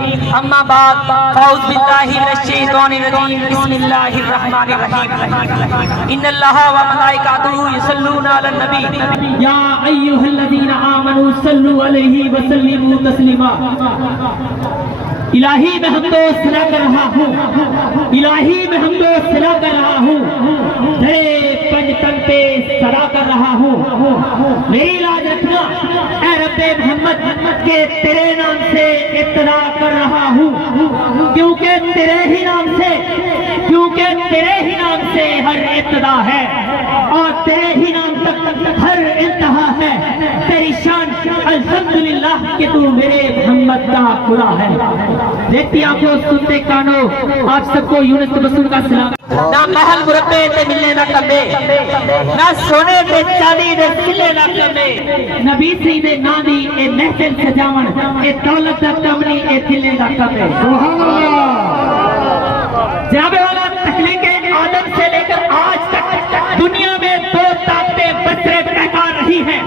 اما بعد فاعوذ باللہ من الشیطان الرجیم بسم اللہ الرحمن الرحیم ان اللہ وملائکتہ یصلون علی النبی یا ایھا الذین آمنوا صلوا علیہ وسلموا تسلیما۔ الہی میں حمد و ثنا کر رہا ہوں، الہی میں حمد و ثنا کر رہا ہوں، تیرے پنج تن پہ صدا کر رہا ہوں۔ میری لاج رکھنا اے رب محمد کہ تیرے نام سے ابتدا کر رہا ہوں، کیونکہ تیرے ہی نام سے ہر ابتدا ہے اور تیرے ہی نام تک ہر انتہا ہے۔ تیری شان الحمدللہ کہ تو میرے محمد کا خدا ہے۔ دیکھتی آنکھوں سنتے کانوں آپ سب کو یونس مسعود کا سلام۔ نہ محل مربے تے ملنے نہ کمے، نہ سونے تے چاندی دے قلعے نہ کمے، نبی سی دے نا دی اے محفل سجاون، اے دولت دا کمنی اے دلے دا کمے۔ سبحان اللہ۔ جناب والا تخلیق آدم سے لے کر آج تک دنیا میں دو طاقتیں بسرے بہکار رہی ہیں،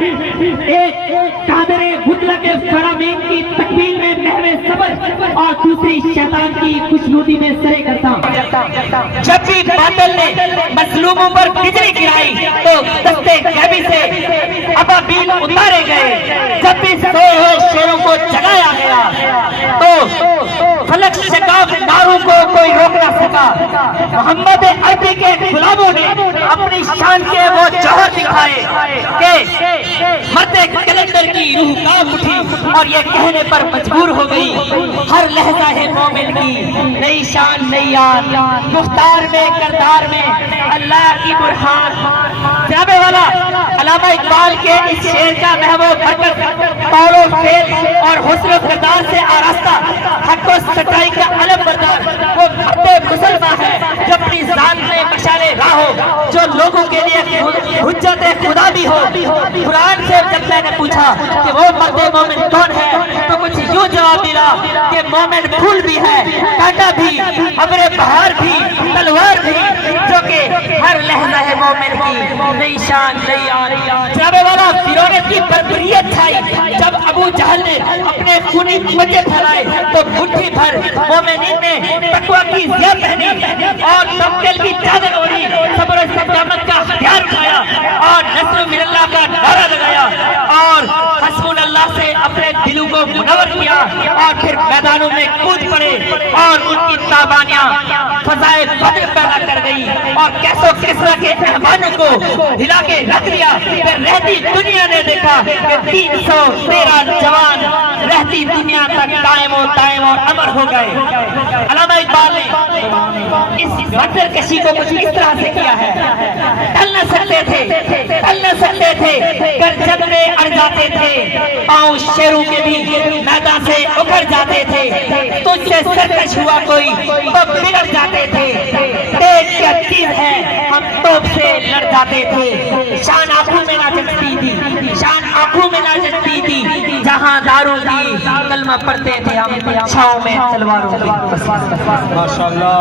ایک قادر مطلق فرامین کی تکمیل میں محو صبر اور دوسری شیطان کی خوشنودی میں سرے کرتا۔ جب بھی باطل نے مظلوموں پر بجلی گرائی تو دستے غیبی سے ابابیل اتارے گئے، جب بھی سوئے ہوئے شیروں کو جگایا گیا تو فلک شگاف ناروں کو کوئی روک نہ سکا۔ محمد عربی کے غلاموں نے اپنی شان کے وہ جوہر دکھائے کہ مرتے کلندر کی روح کانپ اٹھی اور یہ کہنے پر مجبور ہو گئی، ہر لہجہ ہے مومن کی نئی شان نئی یاد، گفتار میں کردار میں اللہ کی برہان۔ جناب والا علامہ اقبال کے اس شعر کا محو برکت قول و فعل اور حسن و کردار سے آراستہ حق و سچائی کا علم بردار وہ مرد مسلمان ہے جو اپنی ذات میں مشعل راہ ہو، جو لوگوں کے لیے حجت خدا بھی ہو۔ قرآن سے جب میں نے پوچھا کہ وہ مرد مومن کون ہے تو کچھ یوں جواب ملا کہ مومن پھول بھی ہے، کانٹا بھی، ابر بہار بھی، تلوار بھی، جو کہ ہر لہجہ ہے مومن کی نئی شان نئی آن۔ جناب والا فرعون کی بربریت چھائی جب ابو جہل نے اپنے خونی وجہ پھیلائے تو مٹھی بھر مومنین نے تقویٰ کی زیب پہنی اور توکل کی چادر اوڑھی، صبر و استقامت کا ہتھیار اٹھایا اور نصر من اللہ کا نعرہ لگایا اور حسبنا اللہ سے اپنے دلوں کو منور کیا اور پھر میدانوں میں کود پڑے اور ان کی تابانیاں فضائے بدر پیدا کر گئی اور کیسو کسرا کے احوانوں کو ہلا کے رکھ دیا۔ پھر رہتی دنیا نے دیکھا کہ 313 جوان رہتی دنیا تک قائم و دائم اور امر ہو گئے۔ علامہ اقبال نے اس منظر کشی کو کچھ اس طرح سے کیا ہے، ٹل نہ سکتے تھے گر جب میں اڑ جاتے تھے، پاؤں شیروں کے بھی میدان سے اکھڑ جاتے تھے، تجھ سے سرکش ہوا کوئی تو بگڑ جاتے تھے، دیکھ کیا چیز ہے ہم توپ سے لڑ جاتے تھے۔ شان آنکھوں میں ناچتی تھی، شان آنکھوں میں ناچتی تھی، جہاں داروں کی کلمہ پڑھتے تھے ہم چھاؤں میں تلواروں کی۔ ماشاءاللہ۔